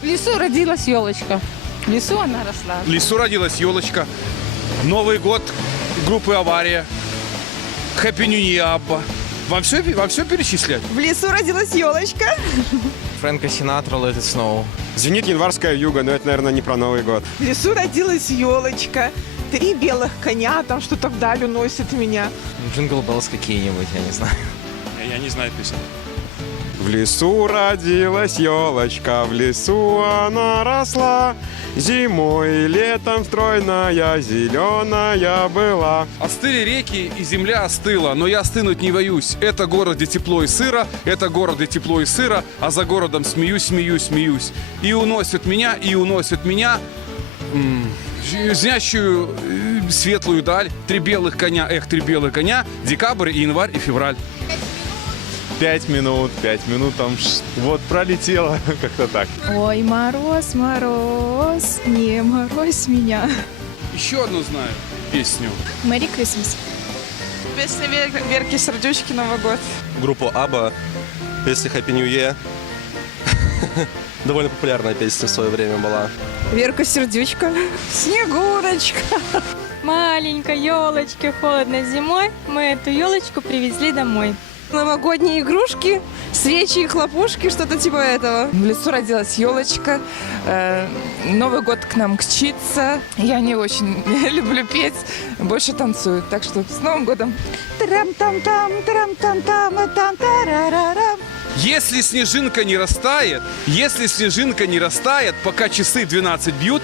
В лесу родилась елочка. В лесу она росла. В лесу родилась елочка. Новый год группы «Авария». Happy New Year, Абба. Вам все перечислять? В лесу родилась елочка. Фрэнка Синатра «Let It Snow». Звенит январская вьюга, но это, наверное, не про Новый год. В лесу родилась елочка. 3 белых коня там что-то вдаль уносит меня. Джингл Беллс какие-нибудь, я не знаю. Я не знаю песен. В лесу родилась елочка, в лесу она росла. Зимой и летом стройная, зеленая была. Остыли реки, и земля остыла, но я остынуть не боюсь. Это город, где тепло и сыро, это город, где тепло и сыро, а за городом смеюсь, смеюсь, смеюсь. И уносят меня, звенящую светлую даль, 3 белых коня, 3 белых коня, декабрь, январь и февраль. 5 минут там вот пролетело, как-то так. Ой, мороз, мороз, не морозь меня. Еще одну знаю песню. Мэри Крисмас. Песня Верки Сердючки «Новый год». Группу Абба, песня Happy New Year. Довольно популярная песня в свое время была. Верка Сердючка. Снегурочка. Маленькой елочке холодно зимой, мы эту елочку привезли домой. Новогодние игрушки, свечи и хлопушки, что-то типа этого. В лесу родилась елочка. Новый год к нам мчится. Я не очень люблю петь, больше танцую. Так что с Новым годом! Трам-там-там, трам-там-там, там-тарарарам. Если снежинка не растает, пока часы 12 бьют,